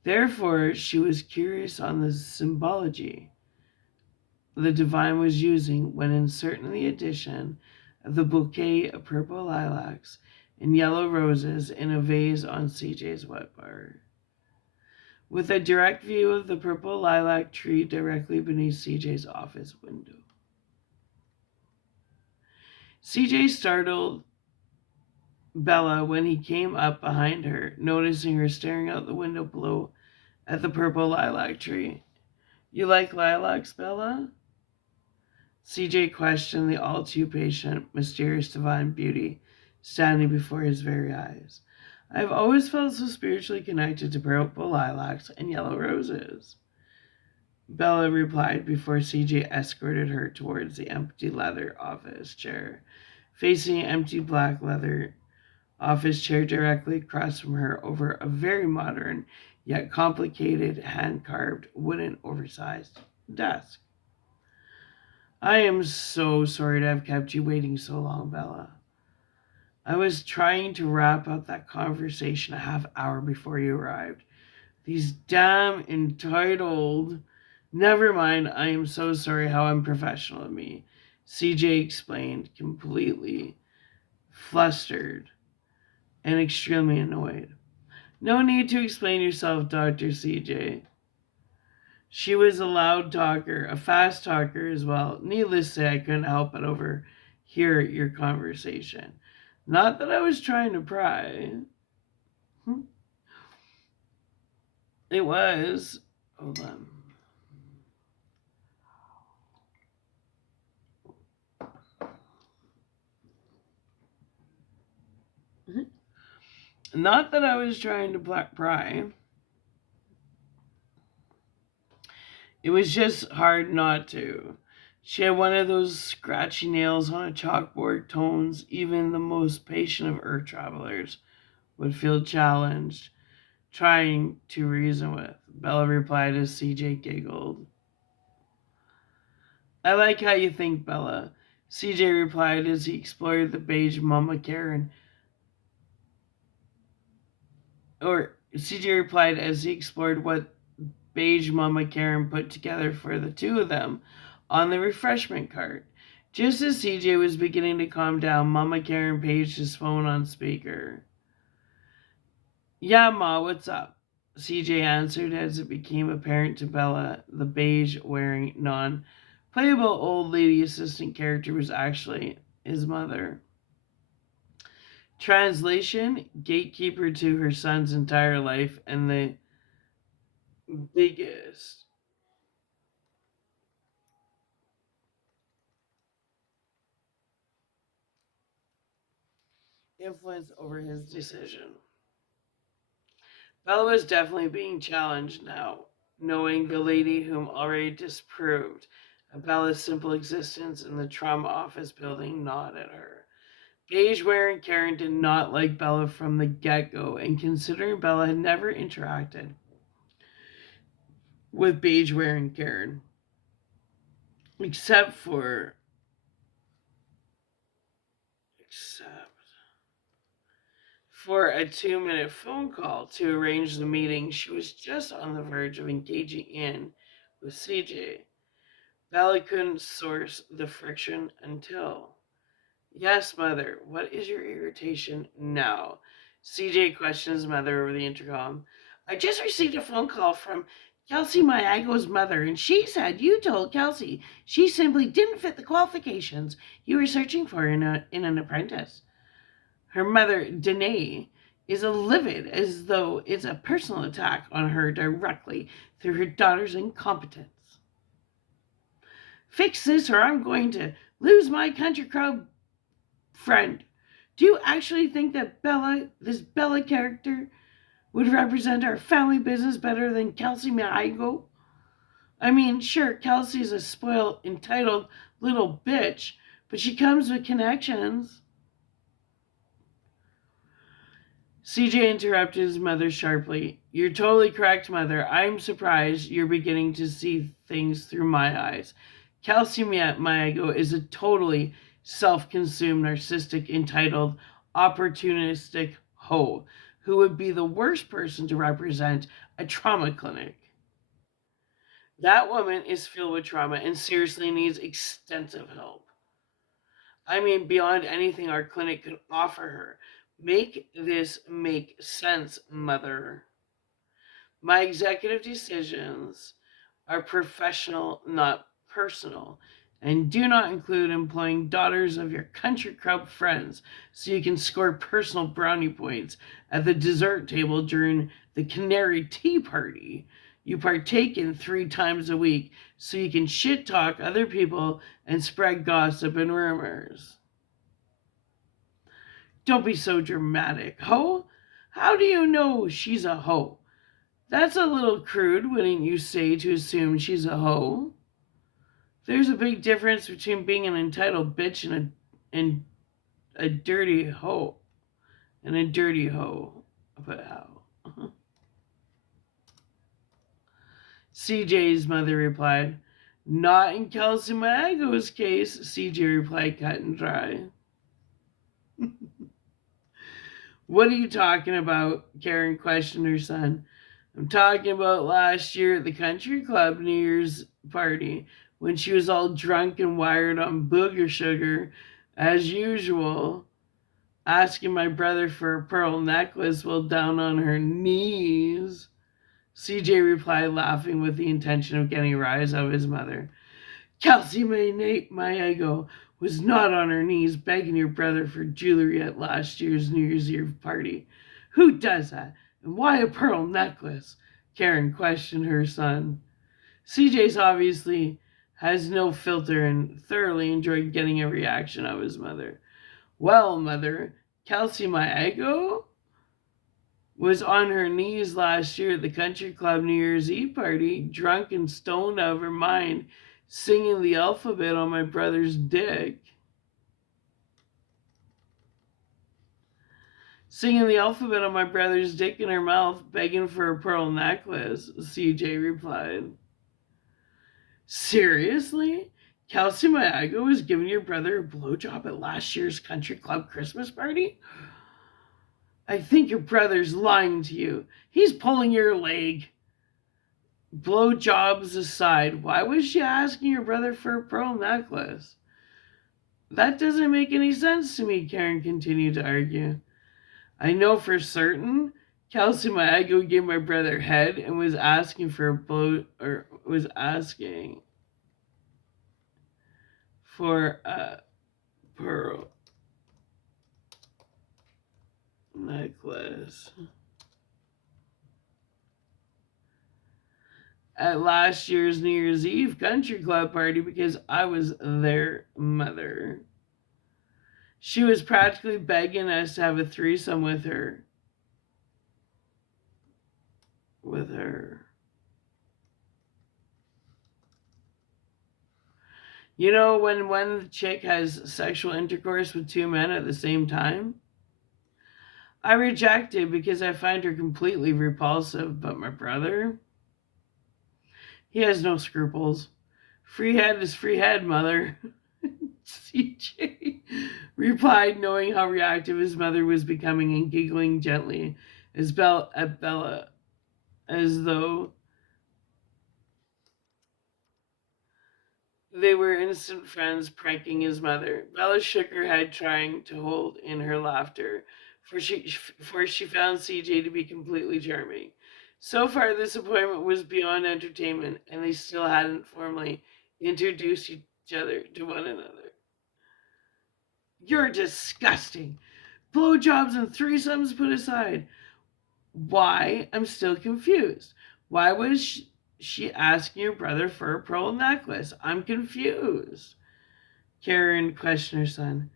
Therefore, she was curious on the symbology the divine was using when inserting the addition of the bouquet of purple lilacs and yellow roses in a vase on CJ's wet bar. With a direct view of the purple lilac tree directly beneath CJ's office window. CJ startled Bella when he came up behind her, noticing her staring out the window below at the purple lilac tree. You like lilacs, Bella? CJ questioned the all too patient, mysterious divine beauty standing before his very eyes. I've always felt so spiritually connected to purple lilacs and yellow roses, Bella replied before CJ escorted her towards the empty leather office chair. Facing an empty black leather office chair directly across from her over a very modern yet complicated hand-carved wooden oversized desk. I am so sorry to have kept you waiting so long, Bella. I was trying to wrap up that conversation a half hour before you arrived. These damn entitled... Never mind, I am so sorry, how unprofessional of me, CJ explained, completely flustered and extremely annoyed. No need to explain yourself, Dr. CJ. She was a loud talker, a fast talker as well. Needless to say, I couldn't help but overhear your conversation. Not that I was trying to pry. It was. Hold on. Not that I was trying to pry. It was just hard not to. She had one of those scratchy nails on a chalkboard tones even the most patient of earth travelers would feel challenged trying to reason with. Bella replied as CJ giggled. I like how you think, Bella. CJ replied as he explored the beige Mama Karen. Or CJ replied as he explored what beige Mama Karen put together for the two of them on the refreshment cart. Just as CJ was beginning to calm down, Mama Karen paged his phone on speaker. Yeah, Ma, what's up? CJ answered as it became apparent to Bella the beige-wearing, non-playable old lady assistant character was actually his mother. Translation: gatekeeper to her son's entire life and the biggest influence over his decision. Bella was definitely being challenged now, knowing the lady whom already disproved of Bella's simple existence in the trauma office building gnawed at her. Beige wearing Karen did not like Bella from the get go, and considering Bella had never interacted with beige wearing Karen, except for a 2-minute phone call to arrange the meeting she was just on the verge of engaging in with CJ. Bella couldn't source the friction until. Yes, Mother, what is your irritation now? CJ questioned his mother over the intercom. I just received a phone call from Kelsey Myago's mother, and she said you told Kelsey she simply didn't fit the qualifications you were searching for in an apprentice. Her mother, Danae, is livid as though it's a personal attack on her directly through her daughter's incompetence. Fix this or I'm going to lose my country club friend. Do you actually think that this Bella character, would represent our family business better than Kelsey Maigo? I mean, sure, Kelsey's a spoiled, entitled little bitch, but she comes with connections. CJ interrupted his mother sharply. You're totally correct, Mother. I'm surprised you're beginning to see things through my eyes. Kelsey Maigo is a totally self-consumed, narcissistic, entitled, opportunistic hoe who would be the worst person to represent a trauma clinic. That woman is filled with trauma and seriously needs extensive help. I mean, beyond anything our clinic could offer her. Make this make sense, Mother. My executive decisions are professional, not personal, and do not include employing daughters of your country club friends so you can score personal brownie points at the dessert table during the Canary Tea Party you partake in 3 times a week so you can shit talk other people and spread gossip and rumors. Don't be so dramatic, ho. How do you know she's a hoe? That's a little crude, wouldn't you say, to assume she's a hoe? There's a big difference between being an entitled bitch and a dirty hoe. And a dirty hoe. But how? CJ's mother replied. Not in Kelsey Maigo's case, CJ replied cut and dry. What are you talking about? Karen questioned her son. I'm talking about last year at the country club New Year's party when she was all drunk and wired on booger sugar as usual. asking my brother for a pearl necklace while down on her knees. CJ replied, laughing with the intention of getting a rise out of his mother. Kelsey Maego was not on her knees begging your brother for jewelry at last year's New Year's Eve party. Who does that? And why a pearl necklace? Karen questioned her son. CJ's obviously has no filter and thoroughly enjoyed getting a reaction of his mother. Well, mother, Kelsey Maego was on her knees last year at the country club New Year's Eve party, drunk and stoned out of her mind, singing the alphabet on my brother's dick. Singing the alphabet on my brother's dick in her mouth, begging for a pearl necklace, CJ replied. Seriously? Kelsey Maego was giving your brother a blowjob at last year's country club Christmas party? I think your brother's lying to you. He's pulling your leg. Blowjobs aside, why was she asking your brother for a pearl necklace? That doesn't make any sense to me, Karen continued to argue. I know for certain Kelsey Maego gave my brother head and was asking for a pearl necklace at last year's New Year's Eve country club party because I was their mother. She was practically begging us to have a threesome with her. You know, when one chick has sexual intercourse with two men at the same time? I reject it because I find her completely repulsive, but my brother? He has no scruples. Free head is free head, mother. CJ replied, knowing how reactive his mother was becoming and giggling gently at Bella as though they were instant friends pranking his mother. Bella shook her head, trying to hold in her laughter, for she found CJ to be completely charming. So far, this appointment was beyond entertainment, and they still hadn't formally introduced each other to one another. You're disgusting. Blowjobs and threesomes put aside. Why? I'm still confused. Why was she asking your brother for a pearl necklace? I'm confused. Karen questioned her son.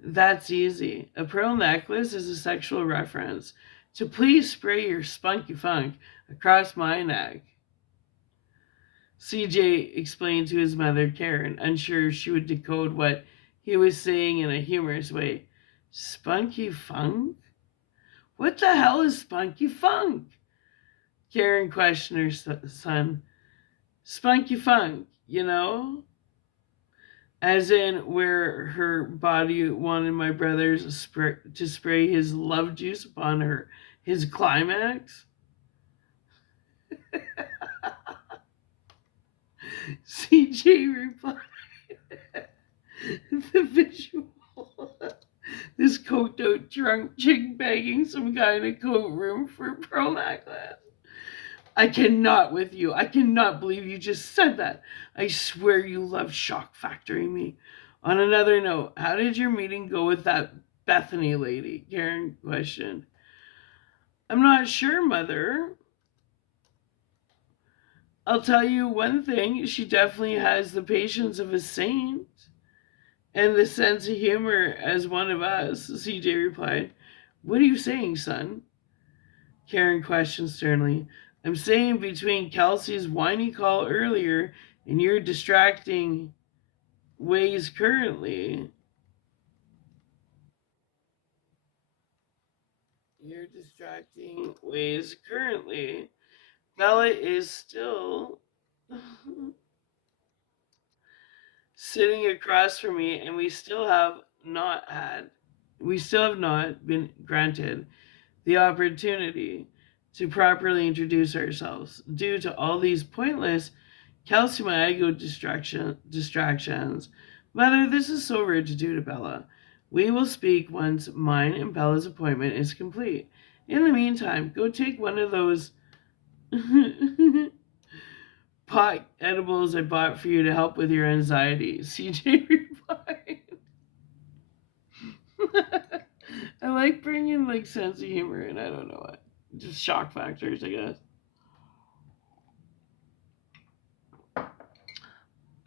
That's easy. A pearl necklace is a sexual reference to please spray your spunky funk across my neck. CJ explained to his mother, Karen, unsure she would decode what he was saying in a humorous way. Spunky funk? What the hell is spunky funk? Karen questioned her son. Spunky funk, you know? As in where her body wanted my brother to spray his love juice upon his climax? CJ replied, the visual. This coked out drunk chick begging some guy in a coat room for a pearl necklace. I cannot with you. I cannot believe you just said that. I swear you love shock factoring me. On another note, how did your meeting go with that Bethany lady? Karen questioned. I'm not sure, Mother. I'll tell you one thing. She definitely has the patience of a saint and the sense of humor as one of us, CJ replied. What are you saying, son? Karen questioned sternly. I'm saying between Kelsey's whiny call earlier and your distracting ways currently. Bella is still sitting across from me, and we still have not been granted the opportunity to properly introduce ourselves due to all these pointless Kelsey Maego distractions. Mother, this is so rude to do to Bella. We will speak once mine and Bella's appointment is complete. In the meantime, go take one of those pot edibles I bought for you to help with your anxiety, CJ replied. I like bringing like sense of humor and I don't know what. Just shock factors, I guess.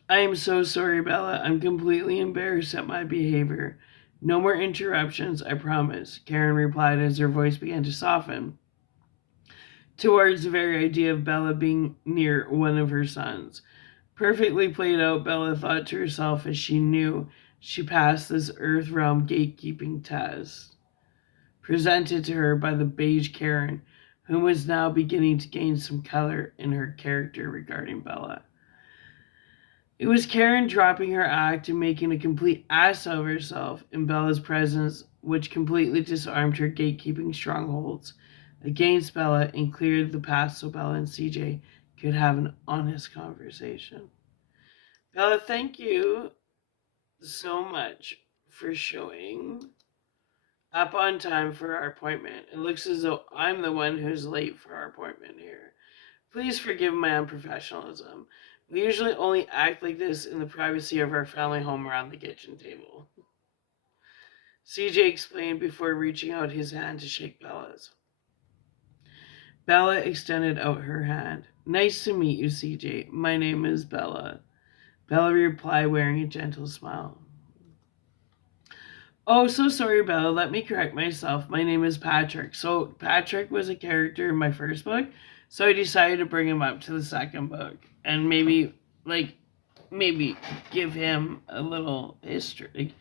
I am so sorry, Bella. I'm completely embarrassed at my behavior. No more interruptions, I promise, Karen replied as her voice began to soften towards the very idea of Bella being near one of her sons. Perfectly played out, Bella thought to herself as she knew she passed this Earth Realm gatekeeping test, presented to her by the beige Karen, who was now beginning to gain some color in her character regarding Bella. It was Karen dropping her act and making a complete ass of herself in Bella's presence, which completely disarmed her gatekeeping strongholds against Bella and cleared the path so Bella and CJ could have an honest conversation. Bella, thank you so much for showing up on time for our appointment. It looks as though I'm the one who's late for our appointment here. Please forgive my unprofessionalism. We usually only act like this in the privacy of our family home around the kitchen table, CJ explained before reaching out his hand to shake Bella's. Bella extended out her hand. Nice to meet you, CJ. My name is Bella. Bella replied, wearing a gentle smile. Oh, so sorry, Bella. Let me correct myself. My name is Patrick. So, Patrick was a character in my first book, so I decided to bring him up to the second book and maybe give him a little history.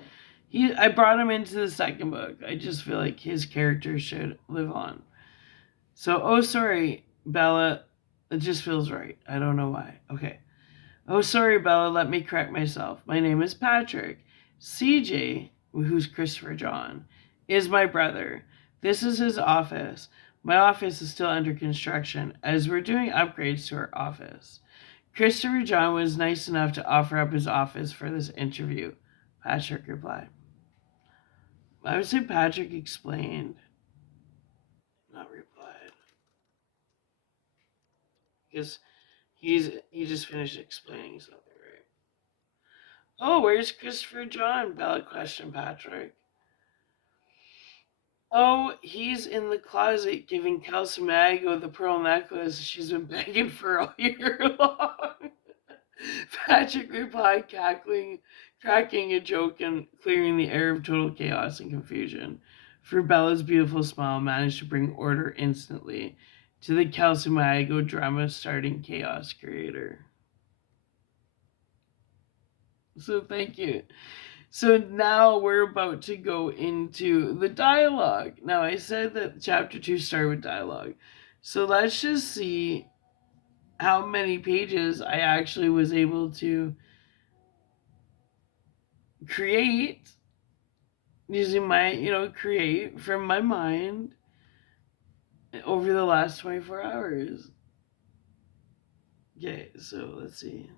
I brought him into the second book. I just feel like his character should live on. So, oh, sorry, Bella. It just feels right. I don't know why. Okay. Oh, sorry, Bella. Let me correct myself. My name is Patrick. CJ, who's Christopher John, is my brother. This is his office. My office is still under construction as we're doing upgrades to our office. Christopher John was nice enough to offer up his office for this interview, Patrick replied. I would say Patrick explained, not replied. Because he just finished explaining something, right? Oh, where's Christopher John? Bella questioned Patrick. Oh, he's in the closet giving Calcimago the pearl necklace she's been begging for all year long. Patrick replied, cracking a joke and clearing the air of total chaos and confusion. For Bella's beautiful smile managed to bring order instantly to the Calcimago drama starting chaos creator. So thank you. So now we're about to go into the dialogue. Now I said that chapter 2 started with dialogue. So let's just see how many pages I actually was able to create using my, create from my mind over the last 24 hours. Okay, so let's see.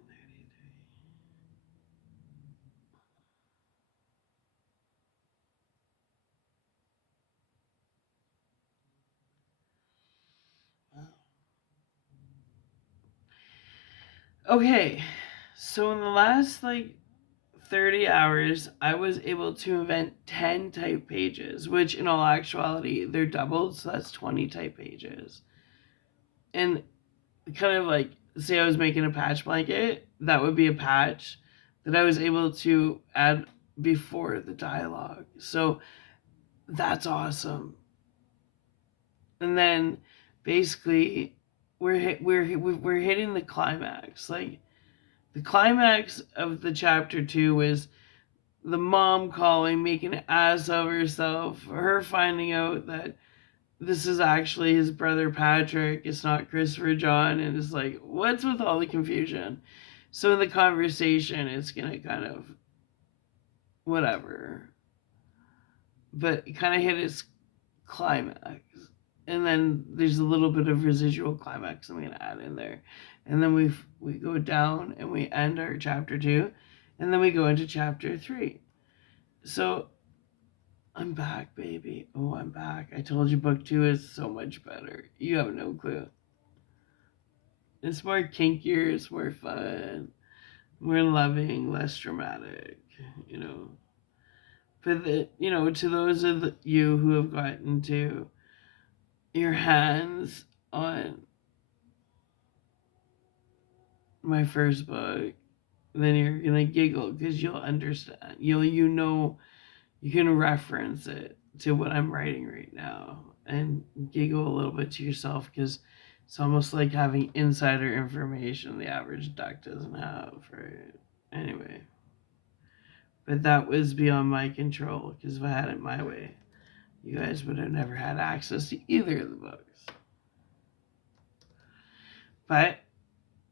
Okay, so in the last 30 hours, I was able to invent 10 type pages, which in all actuality, they're doubled, so that's 20 type pages. And kind of like, say I was making a patch blanket, that would be a patch that I was able to add before the dialogue. So that's awesome. And then basically, we're hitting the climax. Like, the climax of the chapter 2 was the mom calling, making an ass of herself, her finding out that this is actually his brother Patrick, it's not Christopher John, and it's like, what's with all the confusion? So in the conversation, it's gonna kind of whatever, but it kind of hit its climax, and then there's a little bit of residual climax I'm gonna add in there, and then we go down and we end our chapter 2, and then we go into chapter 3. So I'm back, baby. Oh, I'm back. I told you book 2 is so much better. You have no clue. It's more kinkier, it's more fun, more loving, less dramatic, you know. But, to those of you who have gotten to your hands on my first book, then you're gonna giggle because you'll understand. You can reference it to what I'm writing right now and giggle a little bit to yourself because it's almost like having insider information the average duck doesn't have, right? Anyway, but that was beyond my control because if I had it my way, you guys would have never had access to either of the books. But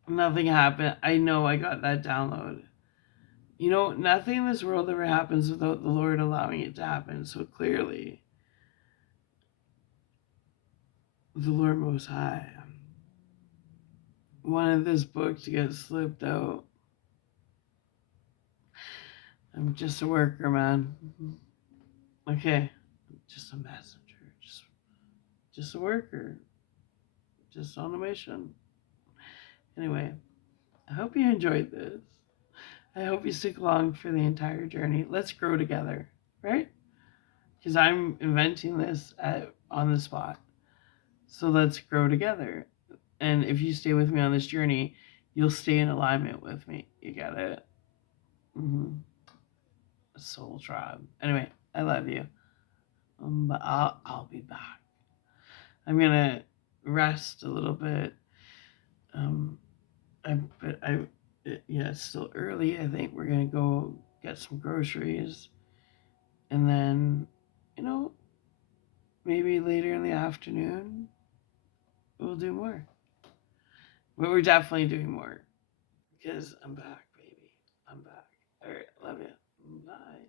nothing happened. I know I got that download. Nothing in this world ever happens without the Lord allowing it to happen. So clearly, the Lord Most High wanted this book to get slipped out. I'm just a worker, man. Okay, just a messenger, just a worker, just on a mission. Anyway, I hope you enjoyed this. I hope you stick along for the entire journey. Let's grow together, right? Because I'm inventing this on the spot. So let's grow together. And if you stay with me on this journey, you'll stay in alignment with me. You get it? Mm-hmm. Soul tribe. Anyway, I love you. But I'll be back. I'm gonna rest a little bit. It's still early. I think we're gonna go get some groceries, and then, maybe later in the afternoon we'll do more. But we're definitely doing more because I'm back, baby. I'm back. All right, love you. Bye.